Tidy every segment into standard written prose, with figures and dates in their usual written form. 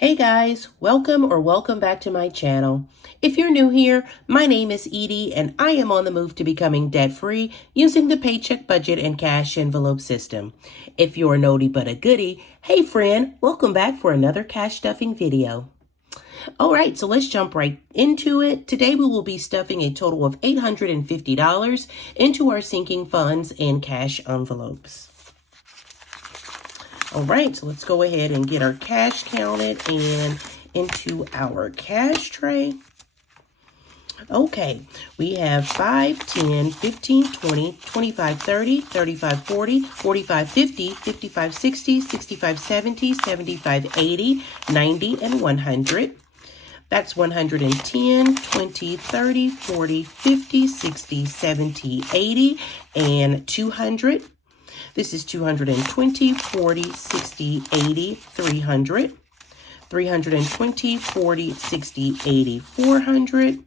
Hey guys, welcome back to my channel. If you're new here, my name is Edie and I am on the move to becoming debt-free using the Paycheck budget and cash envelope system. If you're a nodie but a goodie, hey friend, welcome back for another cash stuffing video. All right, so let's jump right into it. Today we will be stuffing a total of $850 into our sinking funds and cash envelopes. All right, so let's go ahead and get our cash counted and into our cash tray. Okay, we have 5, 10, 15, 20, 25, 30, 35, 40, 45, 50, 55, 60, 65, 70, 75, 80, 90, and 100. That's 110, 20, 30, 40, 50, 60, 70, 80, and 200. This is 220, 40, 60, 80, 300, 320, 40, 60, 80, 400.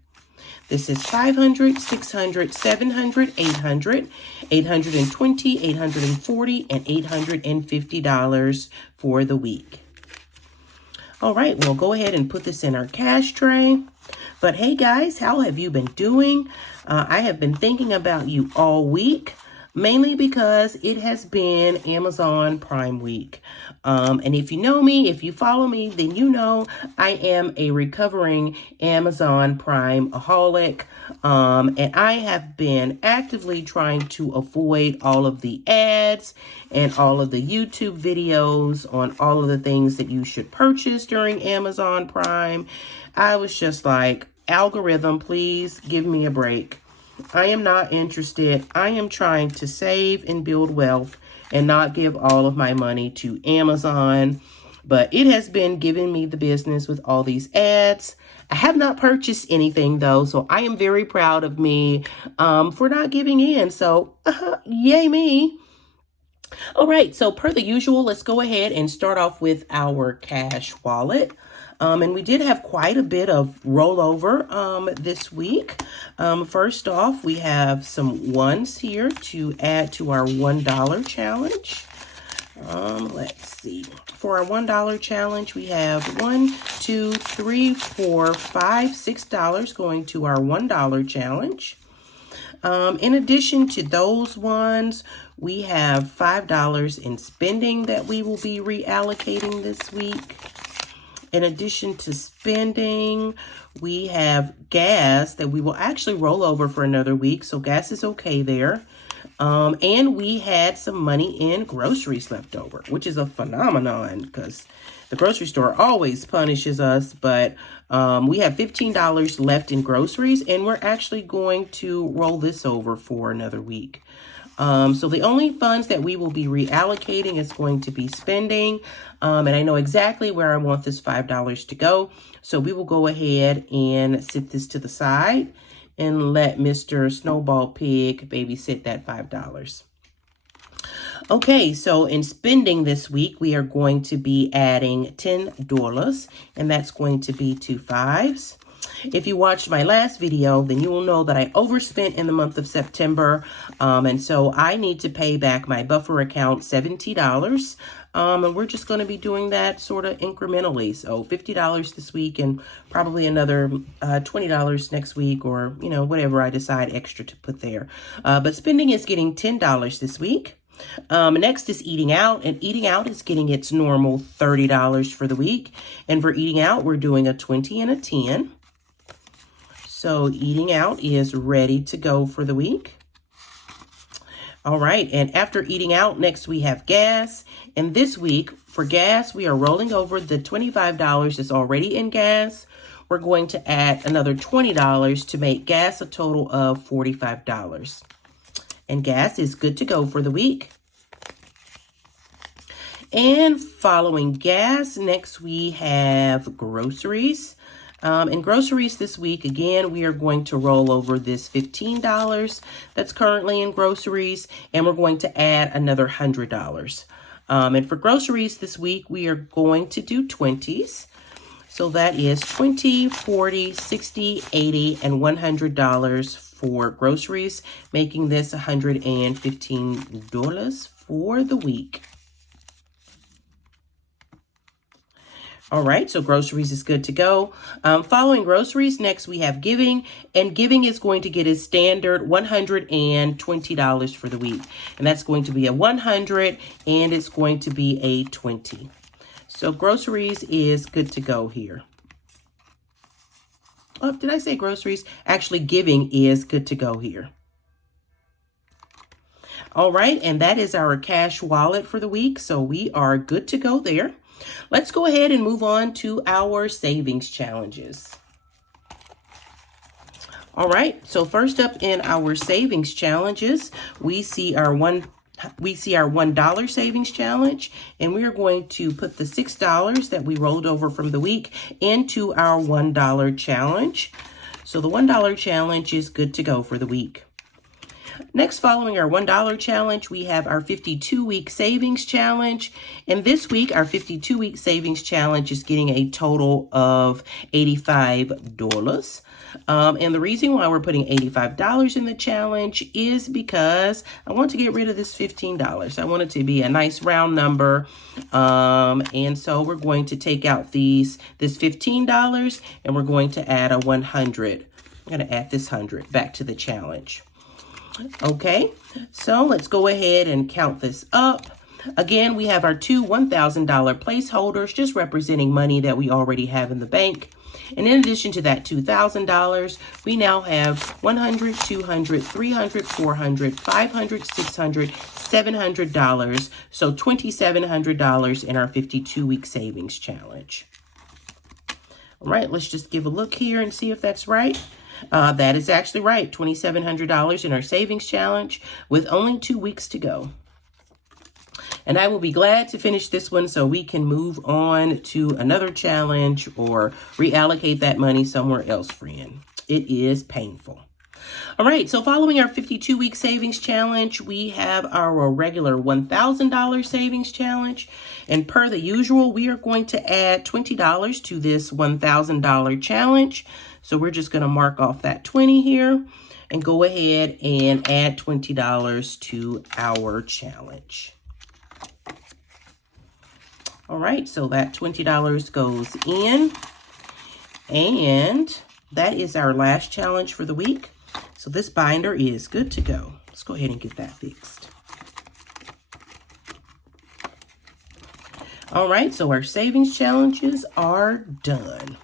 This is 500, 600, 700, 800, 820, 840, and $850 for the week. All right, we'll go ahead and put this in our cash tray. But hey guys, how have you been doing? I have been thinking about you all week. Mainly because it has been Amazon Prime Week. And if you know me, if you follow me, then you know I am a recovering Amazon Prime-aholic. And I have been actively trying to avoid all of the ads and all of the YouTube videos on all of the things that you should purchase during Amazon Prime. I was just like, algorithm, please give me a break. I am not interested. I am trying to save and build wealth and not give all of my money to Amazon. But it has been giving me the business with all these ads. I have not purchased anything though, so I am very proud of me for not giving in. So yay me. All right, so per the usual, let's go ahead and start off with our cash wallet. And we did have quite a bit of rollover this week. First off, we have some ones here to add to our $1 challenge. Let's see. For our $1 challenge, we have $1, 2, 3, 4, 5, $6 going to our $1 challenge. In addition to those ones, we have $5 in spending that we will be reallocating this week. In addition to spending, we have gas that we will actually roll over for another week. So gas is okay there. And we had some money in groceries left over, which is a phenomenon because the grocery store always punishes us. But we have $15 left in groceries, and we're actually going to roll this over for another week. So the only funds that we will be reallocating is going to be spending. And I know exactly where I want this $5 to go. So we will go ahead and sit this to the side and let Mr. Snowball Pig babysit that $5. Okay, so in spending this week, we are going to be adding $10, and that's going to be 2 5s. If you watched my last video, then you will know that I overspent in the month of September. And so I need to pay back my buffer account $70. And we're just going to be doing that sort of incrementally. So $50 this week and probably another $20 next week, or, you know, whatever I decide extra to put there. But spending is getting $10 this week. Next is eating out, and eating out is getting its normal $30 for the week. And for eating out, we're doing a 20 and a 10. So eating out is ready to go for the week. All right, and after eating out, next we have gas. And this week, for gas, we are rolling over the $25 that's already in gas. We're going to add another $20 to make gas a total of $45. And gas is good to go for the week. And following gas, next we have groceries. In groceries this week, again, we are going to roll over this $15 that's currently in groceries, and we're going to add another $100. And for groceries this week, we are going to do 20s. So that is 20, 40, 60, 80, and $100 for groceries, making this $115 for the week. All right, so groceries is good to go. Following groceries, next we have giving, and giving is going to get a standard $120 for the week. And that's going to be a 100 and it's going to be a 20. So groceries is good to go here. Oh, did I say groceries? Actually, giving is good to go here. All right, and that is our cash wallet for the week. So we are good to go there. Let's go ahead and move on to our savings challenges. All right, so first up in our savings challenges, we see our $1 savings challenge, and we are going to put the $6 that we rolled over from the week into our $1 challenge. So the $1 challenge is good to go for the week. Next, following our $1 challenge, we have our 52-week savings challenge. And this week, our 52-week savings challenge is getting a total of $85. And the reason why we're putting $85 in the challenge is because I want to get rid of this $15. I want it to be a nice round number. And so we're going to take out this $15 and we're going to add a 100. I'm going to add this 100 back to the challenge. Okay, so let's go ahead and count this up. Again, we have our two $1,000 placeholders, just representing money that we already have in the bank. And in addition to that $2,000, we now have $100, $200, $300, $400, $500, $600, $700. So $2,700 in our 52-week savings challenge. All right, let's just give a look here and see if that's right. That is actually right. $2,700 in our savings challenge with only 2 weeks to go. And I will be glad to finish this one so we can move on to another challenge or reallocate that money somewhere else, friend. It is painful. All right, so following our 52-week savings challenge, we have our regular $1,000 savings challenge. And per the usual, we are going to add $20 to this $1,000 challenge. So we're just going to mark off that 20 here and go ahead and add $20 to our challenge. All right, so that $20 goes in. And that is our last challenge for the week. So this binder is good to go. Let's go ahead and get that fixed. All right, so our savings challenges are done.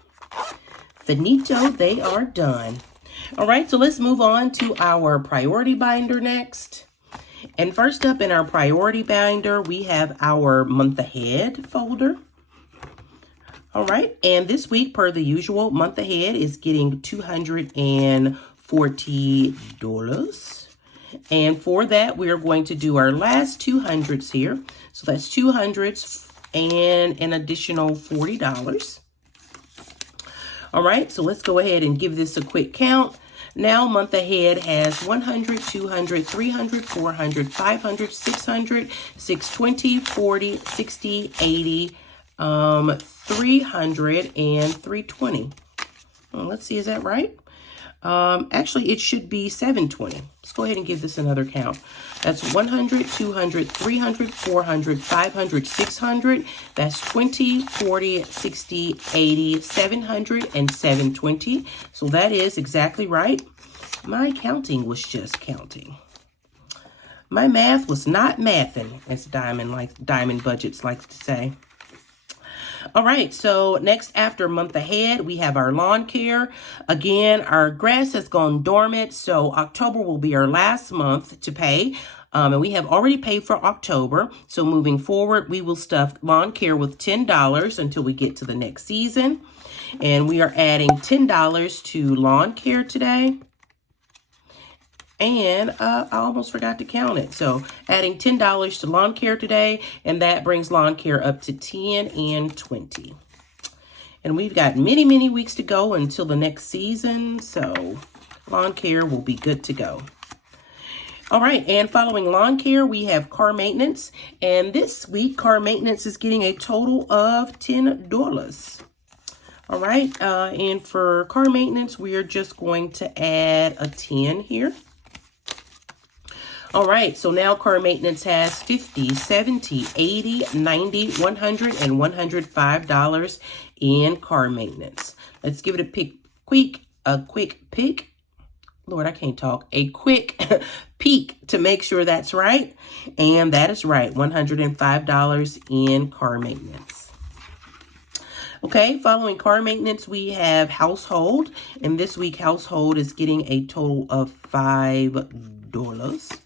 Finito, they are done. All right, so let's move on to our priority binder next. And first up in our priority binder, we have our month ahead folder. All right, and this week, per the usual, month ahead is getting $240. And for that, we are going to do our last 200s here. So that's 200s and an additional $40. All right, so let's go ahead and give this a quick count. Now, month ahead has 100, 200, 300, 400, 500, 600, 620, 40, 60, 80, 300, and 320. Well, let's see, is that right? Actually, it should be 720. Let's go ahead and give this another count. That's 100, 200, 300, 400, 500, 600. That's 20, 40, 60, 80, 700, and 720. So that is exactly right. My counting was just counting. My math was not mathing, as Diamond Budgets like to say. All right, so next after month ahead, we have our lawn care. Again, our grass has gone dormant, so October will be our last month to pay. And we have already paid for October. So moving forward, we will stuff lawn care with $10 until we get to the next season. And we are adding $10 to lawn care today. And I almost forgot to count it. So adding $10 to lawn care today, and that brings lawn care up to 10 and 20. And we've got many, many weeks to go until the next season. So lawn care will be good to go. All right, and following lawn care, we have car maintenance. And this week, car maintenance is getting a total of $10. All right, and for car maintenance, we are just going to add a 10 here. All right, so now car maintenance has $50, $70, $80, $90, $100, and $105 in car maintenance. Let's give it a quick peek. Lord, I can't talk. A quick peek to make sure that's right. And that is right, $105 in car maintenance. Okay, following car maintenance, we have household. And this week, household is getting a total of $5.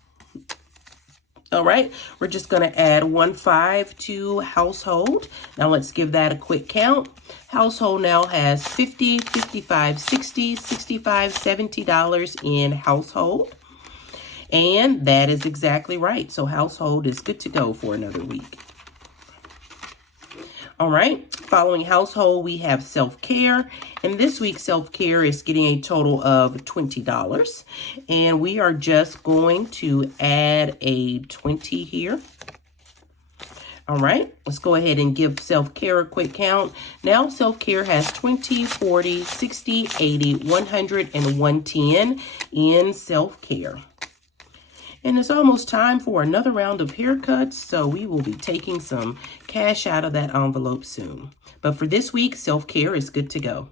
All right, we're just going to add 15 to household. Now let's give that a quick count. Household now has $50, $55, $60, $65, $70 in household. And that is exactly right. So household is good to go for another week. All right, following household, we have self-care. And this week, self-care is getting a total of $20. And we are just going to add a 20 here. All right, let's go ahead and give self-care a quick count. Now, self-care has 20, 40, 60, 80, 100, and 110 in self-care. And it's almost time for another round of haircuts, so we will be taking some cash out of that envelope soon. But for this week, self-care is good to go.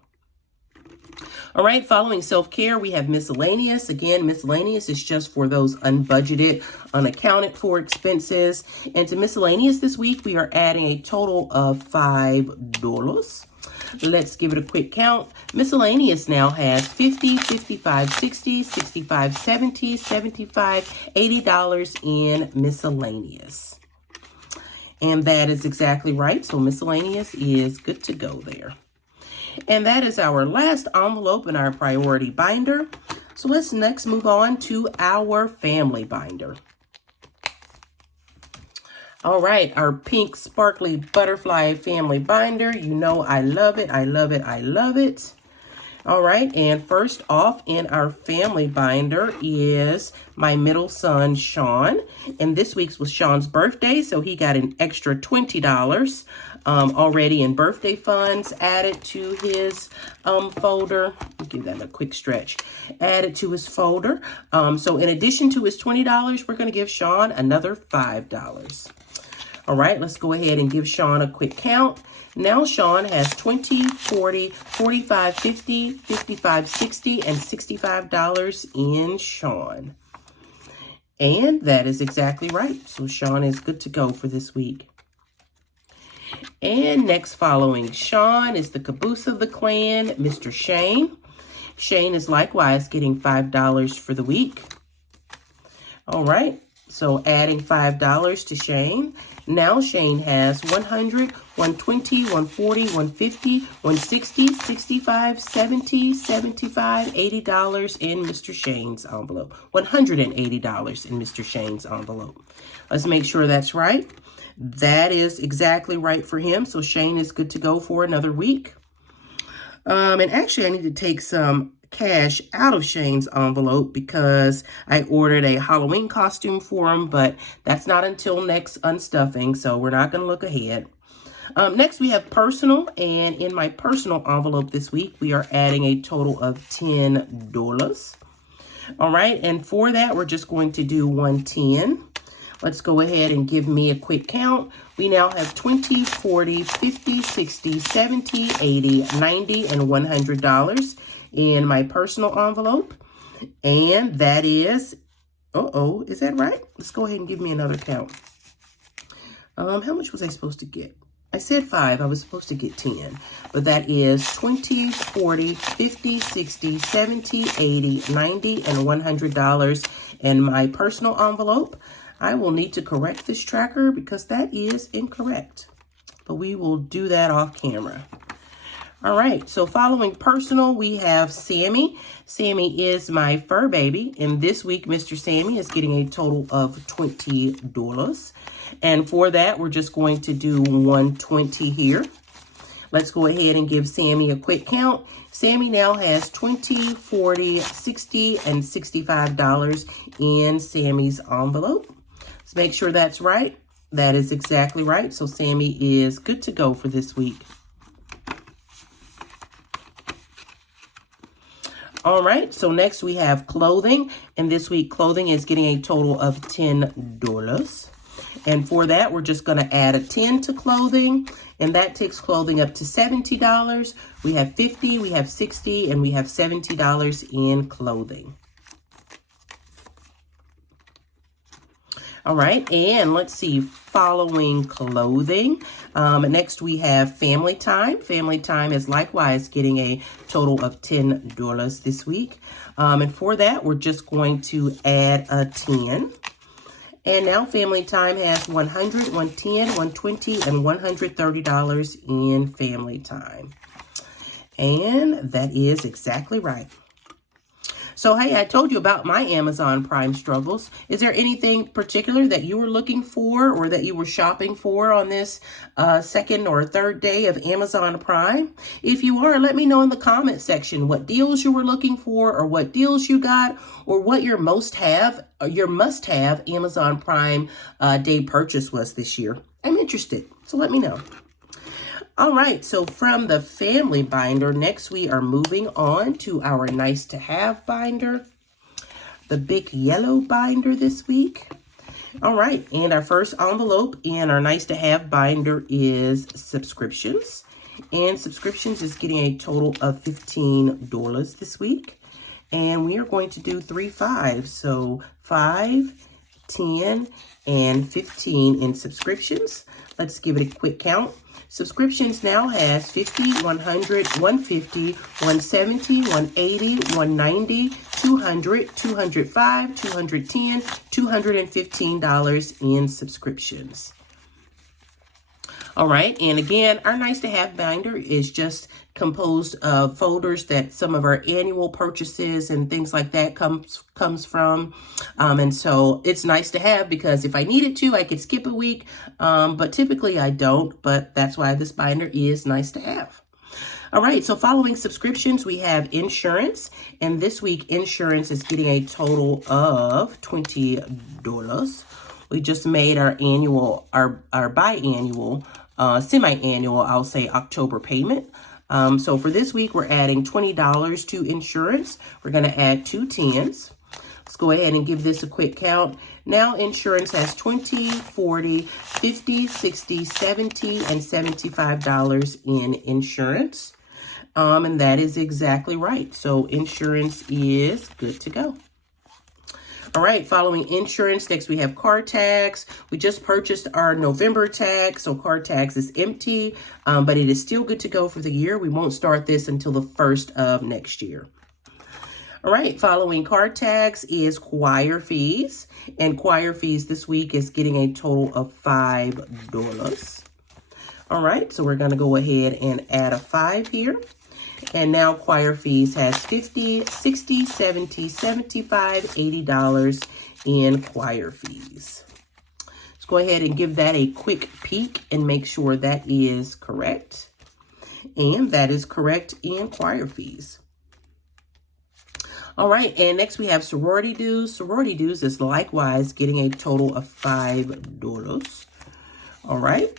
All right, following self-care, we have miscellaneous. Again, miscellaneous is just for those unbudgeted, unaccounted for expenses. And to miscellaneous this week, we are adding a total of $5. Let's give it a quick count. Miscellaneous now has $50, $55, $60, $65, $70, $75, $80 in miscellaneous. And that is exactly right. So miscellaneous is good to go there. And that is our last envelope in our priority binder. So let's next move on to our family binder. All right, our pink sparkly butterfly family binder. You know I love it, I love it, I love it. All right, and first off in our family binder is my middle son, Sean. And this week's was Sean's birthday, so he got an extra $20 already in birthday funds added to his folder. I'll give that a quick stretch. Added to his folder. So in addition to his $20, we're going to give Sean another $5. All right, let's go ahead and give Sean a quick count. Now Sean has 20, 40, 45, 50, 55, 60, and $65 in Sean. And that is exactly right. So Sean is good to go for this week. And next following Sean is the caboose of the clan, Mr. Shane. Shane is likewise getting $5 for the week. All right, so adding $5 to Shane. Now Shane has 100, 120, 140, 150, 160, 65, 70, 75, $80 in Mr. Shane's envelope. $180 in Mr. Shane's envelope. Let's make sure that's right. That is exactly right for him. So Shane is good to go for another week. And actually, I need to take some cash out of Shane's envelope because I ordered a Halloween costume for him, but that's not until next unstuffing, so we're not going to look ahead. Next, we have personal, and in my personal envelope this week, we are adding a total of $10. All right, and for that, we're just going to do 110. Let's go ahead and give me a quick count. We now have 20, 40, 50, 60, 70, 80, 90, and $100 in my personal envelope. And that is, is that right? Let's go ahead and give me another count. How much was I supposed to get? I said 5, I was supposed to get 10, but that is 20, 40, 50, 60, 70, 80, 90, and $100 in my personal envelope. I will need to correct this tracker because that is incorrect, but we will do that off camera. All right, so following personal, we have Sammy. Sammy is my fur baby, and this week, Mr. Sammy is getting a total of $20. And for that, we're just going to do 120 here. Let's go ahead and give Sammy a quick count. Sammy now has 20, 40, 60, and $65 in Sammy's envelope. Let's make sure that's right. That is exactly right. So Sammy is good to go for this week. All right, so next we have clothing, and this week clothing is getting a total of $10. And for that, we're just going to add a 10 to clothing, and that takes clothing up to $70. We have 50, we have 60, and we have $70 in clothing. All right, and let's see, following clothing, next we have family time. Family time is likewise getting a total of $10 this week. And for that, we're just going to add a 10. And now family time has $100, $110, $120, and $130 in family time. And that is exactly right. So, hey, I told you about my Amazon Prime struggles. Is there anything particular that you were looking for or that you were shopping for on this second or third day of Amazon Prime? If you are, let me know in the comment section what deals you were looking for or what deals you got or what your must-have Amazon Prime day purchase was this year. I'm interested, so let me know. All right, so from the family binder, next we are moving on to our nice to have binder, the big yellow binder this week. All right, and our first envelope in our nice to have binder is subscriptions. And subscriptions is getting a total of $15 this week. And we are going to do 3 5s. So 5, 10, and 15 in subscriptions. Let's give it a quick count. Subscriptions now has 50, 100, 150, 170, 180, 190, 200, 205, 210, $215 in subscriptions. All right, and again, our nice to have binder is just composed of folders that some of our annual purchases and things like that comes from. And so it's nice to have because if I needed to, I could skip a week, but typically I don't, but that's why this binder is nice to have. All right, so following subscriptions, we have insurance, and this week insurance is getting a total of $20. We just made our annual, our biannual, semi-annual, I'll say October payment. So for this week, we're adding $20 to insurance. We're going to add 2 10s. Let's go ahead and give this a quick count. Now insurance has $20, $40, $50, $60, $70, and $75 in insurance. And that is exactly right. So insurance is good to go. All right, following insurance, next we have car tax. We just purchased our November tax, so car tax is empty, but it is still good to go for the year. We won't start this until the 1st of next year. All right, following car tax is choir fees, and choir fees this week is getting a total of $5. All right, so we're going to go ahead and add a 5 here. And now choir fees has $50, $60, $70, $75, $80 in choir fees. Let's go ahead and give that a quick peek and make sure that is correct. And that is correct in choir fees. All right, and next we have sorority dues. Sorority dues is likewise getting a total of $5. All right.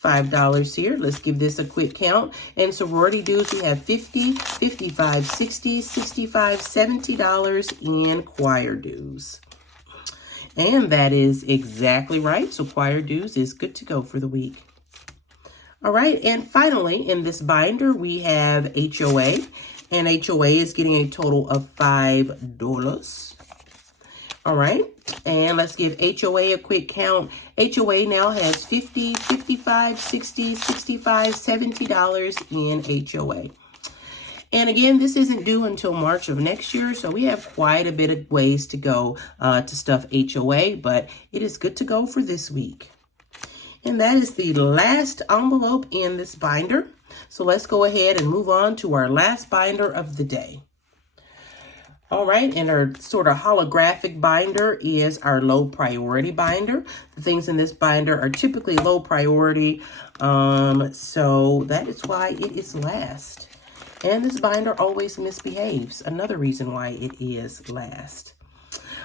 $5 here. Let's give this a quick count. And sorority dues, we have $50, $55, $60, $65, $70 in choir dues. And that is exactly right. So choir dues is good to go for the week. All right, and finally, in this binder, we have HOA. And HOA is getting a total of $5. All right, and let's give HOA a quick count. HOA now has $50, $55, $60, $65, $70 in HOA. And again, this isn't due until March of next year, so we have quite a bit of ways to go to stuff HOA, but it is good to go for this week. And that is the last envelope in this binder. So let's go ahead and move on to our last binder of the day. All right, and our sort of holographic binder is our low priority binder. The things in this binder are typically low priority, so that is why it is last. And this binder always misbehaves, another reason why it is last.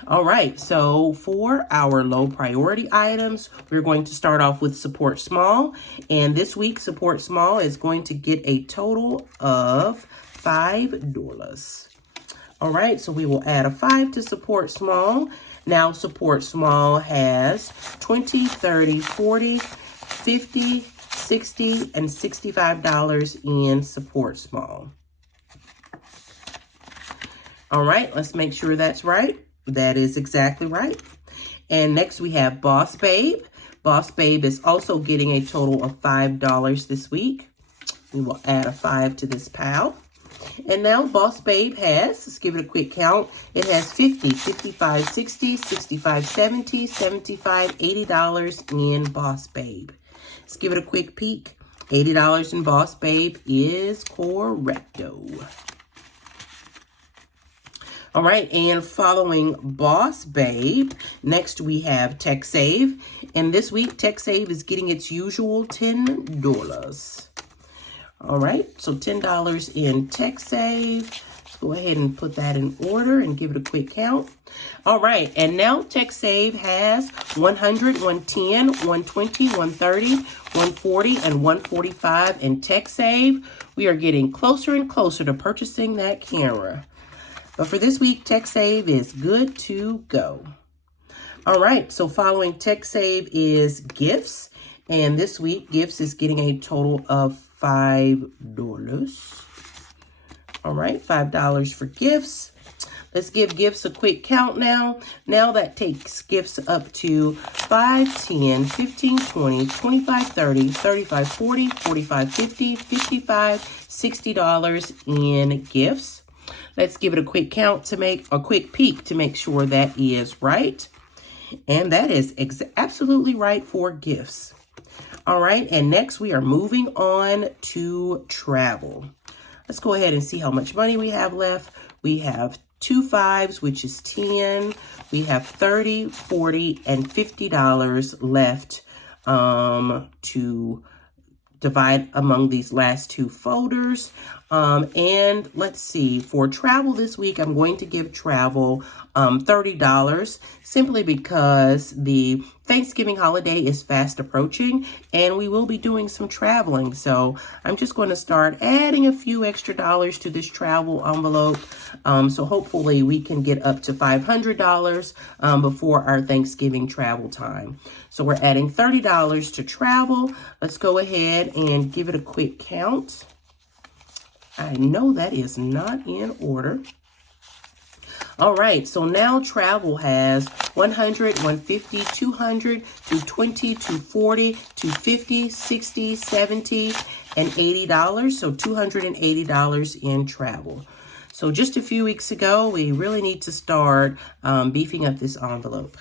All right, so for our low priority items, we're going to start off with support small. And this week, support small is going to get a total of $5. All right, so we will add a 5 to support small. Now support small has 20, 30, 40, 50, 60, and $65 in support small. All right, let's make sure that's right. That is exactly right. And next we have Boss Babe. Boss Babe is also getting a total of $5 this week. We will add a 5 to this pile. And now Boss Babe has, let's give it a quick count. It has 50, 55, 60, 65, 70, 75, $80 in Boss Babe. Let's give it a quick peek. $80 in Boss Babe is correcto. All right, and following Boss Babe, next we have TechSave. And this week, TechSave is getting its usual $10. All right, so $10 in TechSave. Let's go ahead and put that in order and give it a quick count. All right, and now TechSave has 100, 110, 120, 130, 140, and 145 in TechSave. We are getting closer and closer to purchasing that camera. But for this week, TechSave is good to go. All right, so following TechSave is Gifts. And this week, Gifts is getting a total of $5. All right, $5 for Gifts. Let's give Gifts a quick count now. Now that takes Gifts up to 5, 10, 15, 20, 25, 30, 35, 40, 45, 50, 55, $60 in Gifts. Let's give it a quick count to make a quick peek to make sure that is right. And that is absolutely right for Gifts. All right, and next we are moving on to travel. Let's go ahead and see how much money we have left. We have 2 5s, which is 10. We have 30, 40, and $50 left to divide among these last 2 folders. And let's see, for travel this week, I'm going to give travel $30 simply because the Thanksgiving holiday is fast approaching and we will be doing some traveling. So I'm just going to start adding a few extra dollars to this travel envelope. So hopefully we can get up to $500 before our Thanksgiving travel time. So we're adding $30 to travel. Let's go ahead and give it a quick count. I know that is not in order. All right, so now travel has 100, 150, 200, 220, 240, 250, 60, 70, and $80. So $280 in travel. So just a few weeks ago, we really need to start beefing up this envelope.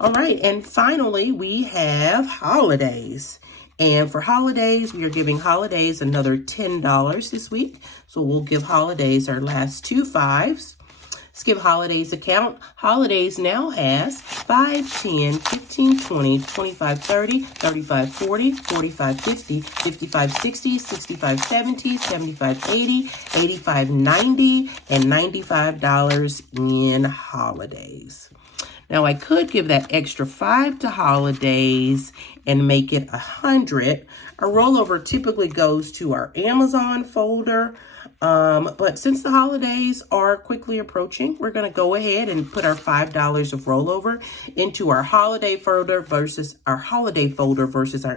All right, and finally, we have holidays. And for holidays, we are giving holidays another $10 this week. So we'll give holidays our last 2 5s. Let's give holidays a count. Holidays now has 5, 10, 15, 20, 25, 30, 35, 40, 45, 50, 55, 60, 65, 70, 75, 80, 85, 90, and $95 in holidays. Now, I could give that extra 5 to holidays and make it 100. Our rollover typically goes to our Amazon folder. But since the holidays are quickly approaching, we're going to go ahead and put our $5 of rollover into our holiday folder versus our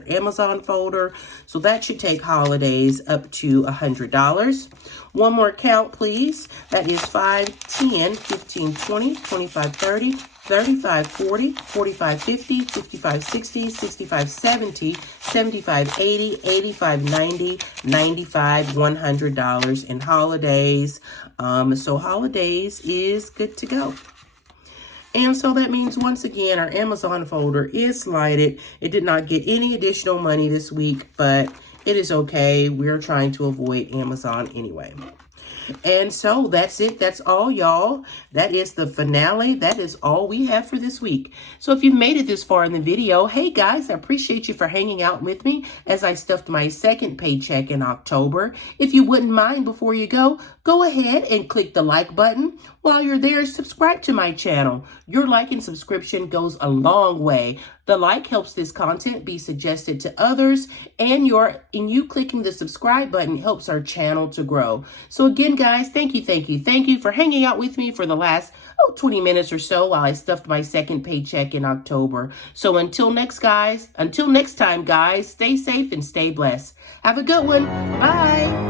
Amazon folder. So that should take holidays up to $100. One more count, please. That is 5, 10, 15, 20, 25, 30, 35, 40, 45, 50, 55, 60, 65, 70, 75, 80, 85, 90, 95, $100 in holidays. So holidays is good to go. And so that means, once again, our Amazon folder is slighted. It did not get any additional money this week, but it is okay. We're trying to avoid Amazon anyway. And so that's it. That's all, y'all. That is the finale. That is all we have for this week. So if you've made it this far in the video, hey guys, I appreciate you for hanging out with me as I stuffed my second paycheck in October. If you wouldn't mind, before you go ahead and click the like button. While you're there, subscribe to my channel. Your like and subscription goes a long way. The like helps this content be suggested to others, and you clicking the subscribe button helps our channel to grow. So again, guys, thank you for hanging out with me for the last 20 minutes or so while I stuffed my second paycheck in October. So until next time, guys, stay safe and stay blessed. Have a good one. Bye.